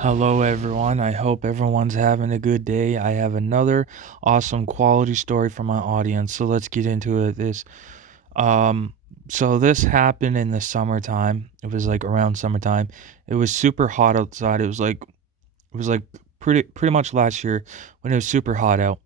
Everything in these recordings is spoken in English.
Hello, everyone. I hope everyone's having a good day. I have another awesome quality story from my audience. So let's get into it. Um, this happened in the summertime. It was like around summertime. It was super hot outside. It was like pretty much last year when it was super hot out.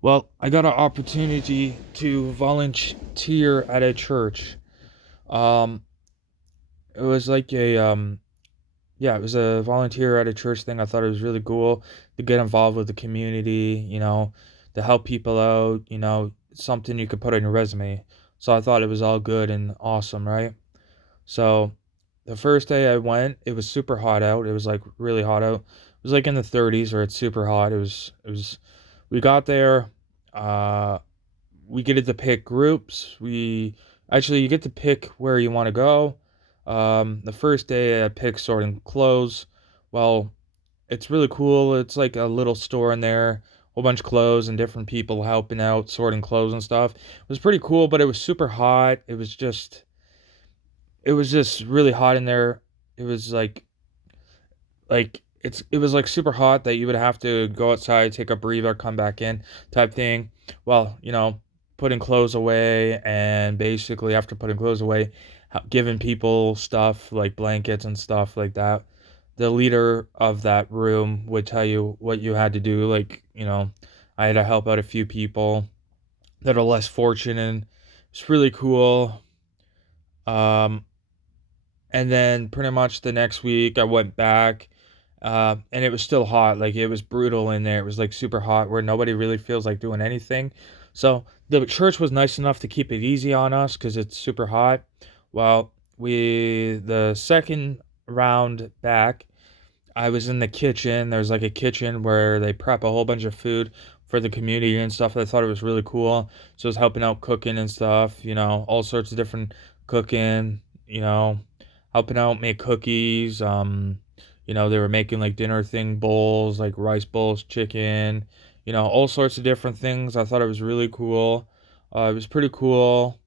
Well, I got an opportunity to volunteer at a church. Um, it was like yeah, it was a volunteer at a church thing. I thought it was really cool to get involved with the community, to help people out, something you could put on your resume. So I thought it was all good and awesome, right? So the first day I went, it was super hot out. It was like really hot out. It was like in the 30s or it's super hot. We got there, uh we get to pick groups. We actually you get to pick where you want to go. The first day I picked sorting clothes. Well, it's really cool. It's like a little store in there, whole bunch of clothes and different people helping out sorting clothes and stuff. It was pretty cool, but it was super hot. It was just really hot in there. It was it was like super hot that you would have to go outside, take a breather, come back in type thing. Well, putting clothes away and basically after putting clothes away, giving people stuff like blankets and stuff like that. The leader of that room would tell you what you had to do. Like, I had to help out a few people that are less fortunate. It's really cool. Um, and then pretty much the next week I went back, and it was still hot. Like it was brutal in there. It was like super hot where nobody really feels like doing anything. So the church was nice enough to keep it easy on us because it's super hot. Well, the second round back, I was in the kitchen. There's like a kitchen where they prep a whole bunch of food for the community and stuff. I thought it was really cool. So I was helping out cooking and stuff, all sorts of different cooking, helping out make cookies. They were making like dinner thing bowls, like rice bowls, chicken, all sorts of different things. I thought it was really cool. It was pretty cool.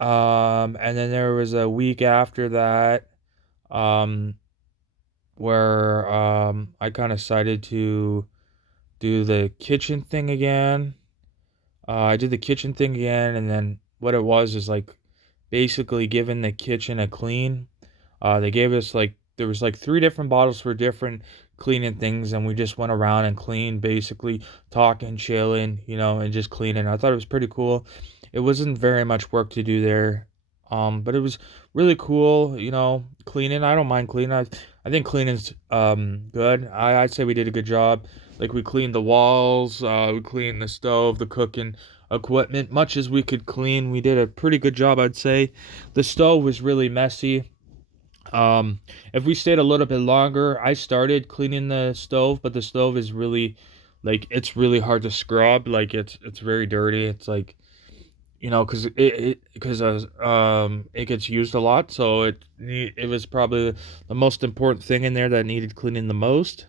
And then there was a week after that, um, where I kind of decided to do the kitchen thing again. I did the kitchen thing again, and then what it was is like basically giving the kitchen a clean. They gave us like there was like three different bottles for different cleaning things, and we just went around and cleaned, basically talking, chilling, and just cleaning. I thought it was pretty cool. It wasn't very much work to do there, but it was really cool, cleaning. I don't mind cleaning. I think cleaning's good. I'd say we did a good job. Like we cleaned the walls, we cleaned the stove, the cooking equipment, much as we could clean. We did a pretty good job, I'd say. The stove was really messy. If we stayed a little bit longer, I started cleaning the stove, but the stove is really, like, it's really hard to scrub. Like, it's very dirty. It's like, it gets used a lot, so it was probably the most important thing in there that needed cleaning the most.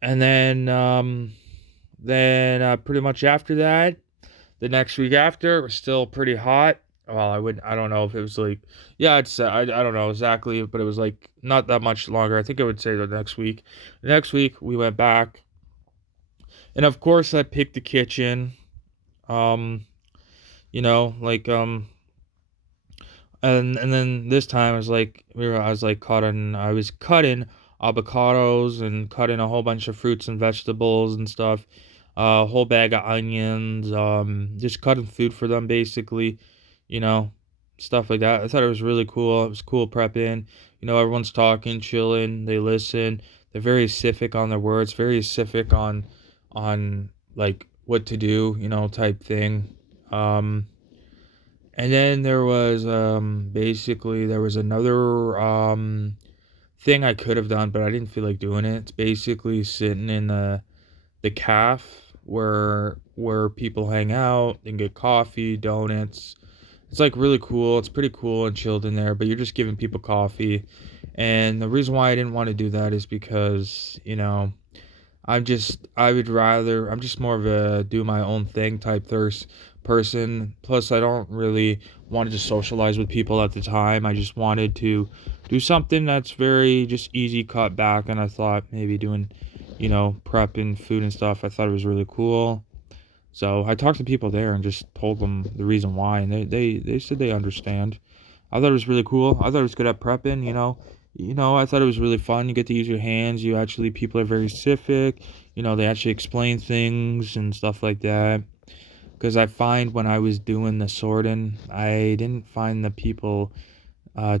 And then pretty much after that, the next week after, it was still pretty hot. Well, I don't know if it was like, yeah, I don't know exactly, but it was like not that much longer. I think I would say the next week. The next week we went back, and of course I picked the kitchen. Um, like and then this time I was cutting avocados and cutting a whole bunch of fruits and vegetables and stuff, a whole bag of onions, just cutting food for them basically, you know, stuff like that. I thought it was really cool. It was cool prepping. Everyone's talking, chilling, they listen. They're very specific on their words, very specific on like what to do, type thing. Um and then there was another thing I could have done, but I didn't feel like doing it. It's basically sitting in the calf where people hang out and get coffee, donuts. It's like really cool. It's pretty cool and chilled in there, but you're just giving people coffee. And the reason why I didn't want to do that is because, I'm just more of a do my own thing type thirst person. Plus, I don't really wanted to socialize with people at the time. I just wanted to do something that's very just easy cut back, and I thought maybe doing, prepping food and stuff. I thought it was really cool. So I talked to people there and just told them the reason why, and they said they understand. I thought it was really cool. I thought it was good at prepping, I thought it was really fun. You get to use your hands. People are very specific. They actually explain things and stuff like that. Because I find when I was doing the sorting, I didn't find the people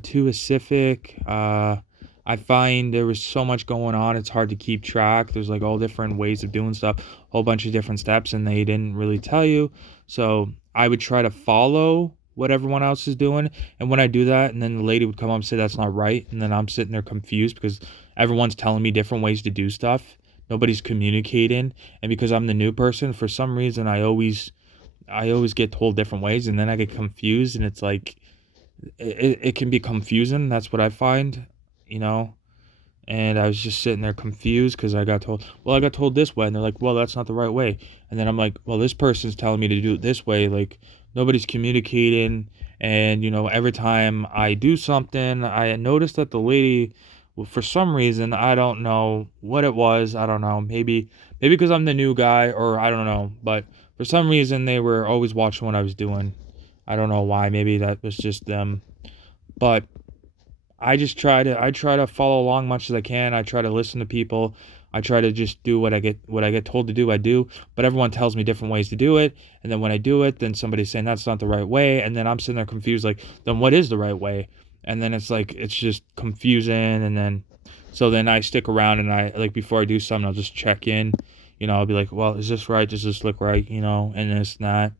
too specific. I find there was so much going on, it's hard to keep track. There's like all different ways of doing stuff, a whole bunch of different steps, and they didn't really tell you. So I would try to follow what everyone else is doing. And when I do that, and then the lady would come up and say that's not right, and then I'm sitting there confused because everyone's telling me different ways to do stuff. Nobody's communicating, and because I'm the new person, for some reason I always get told different ways, and then I get confused, and it's like it can be confusing. That's what I find, you know. And I was just sitting there confused because I got told this way, and they're like, well, that's not the right way. And then I'm like, well, this person's telling me to do it this way. Like nobody's communicating, and every time I do something, I noticed that the lady, well, for some reason, I don't know what it was. I don't know. Maybe because I'm the new guy, or I don't know. But for some reason, they were always watching what I was doing. I don't know why. Maybe that was just them. But I try to follow along much as I can. I try to listen to people. I try to just do what I get told to do, I do. But everyone tells me different ways to do it. And then when I do it, then somebody's saying that's not the right way. And then I'm sitting there confused, like, then what is the right way? And then it's like it's just confusing. And then I stick around, and I like before I do something, I'll just check in. I'll be like, well, is this right? Does this look right? And it's not.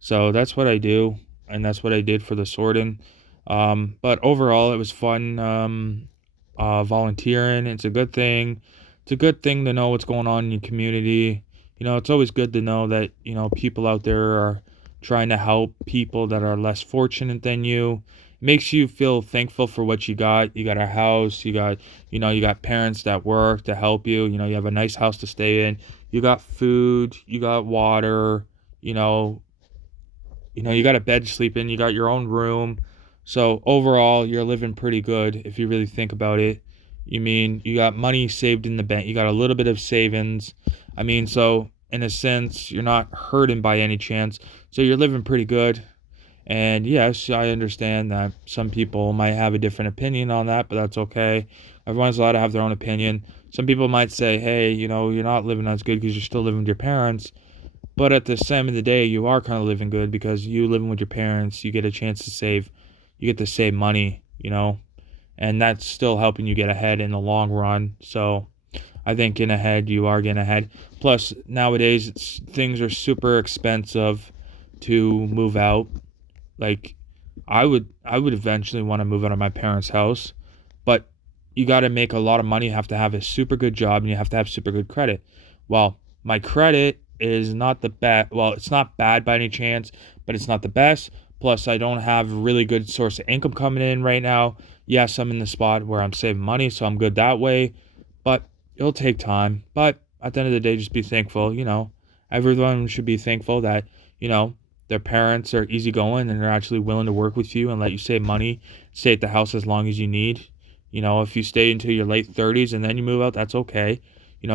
So that's what I do, and that's what I did for the sorting. But overall, it was fun. Volunteering, it's a good thing. It's a good thing to know what's going on in your community. It's always good to know that people out there are trying to help people that are less fortunate than you. It makes you feel thankful for what you got. You got a house. You got parents that work to help you. You have a nice house to stay in. You got food. You got water. You know, you got a bed to sleep in, you got your own room. So overall, you're living pretty good if you really think about it. You got money saved in the bank, you got a little bit of savings. So in a sense, you're not hurting by any chance. So you're living pretty good. And yes, I understand that some people might have a different opinion on that, but that's okay. Everyone's allowed to have their own opinion. Some people might say, hey, you're not living as good because you're still living with your parents. But at the same of the day, you are kind of living good because you living with your parents, you get a chance to save, you get to save money, and that's still helping you get ahead in the long run. So I think in ahead, you are getting ahead. Plus, nowadays, things are super expensive to move out. Like, I would eventually want to move out of my parents' house, but you got to make a lot of money. You have to have a super good job, and you have to have super good credit. Well, my credit is not the best. Well, it's not bad by any chance, but it's not the best. Plus, I don't have a really good source of income coming in right now. Yes, I'm in the spot where I'm saving money, so I'm good that way. But it'll take time. But at the end of the day, just be thankful. Everyone should be thankful that their parents are easygoing and they're actually willing to work with you and let you save money, stay at the house as long as you need. If you stay until your late 30s and then you move out, that's okay.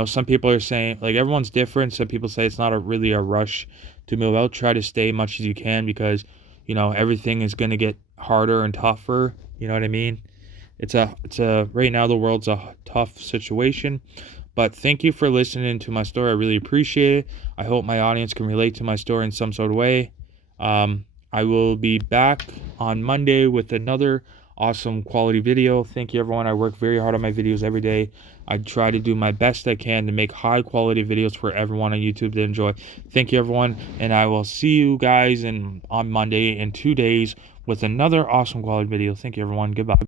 Some people are saying, like, everyone's different. Some people say it's not really a rush to move out. Try to stay much as you can because, everything is going to get harder and tougher. You know what I mean? Right now the world's a tough situation. But thank you for listening to my story. I really appreciate it. I hope my audience can relate to my story in some sort of way. I will be back on Monday with another awesome quality video. Thank you, everyone. I work very hard on my videos every day. I try to do my best I can to make high quality videos for everyone on YouTube to enjoy. Thank you, everyone, and I will see you guys on Monday in 2 days with another awesome quality video. Thank you, everyone. Goodbye.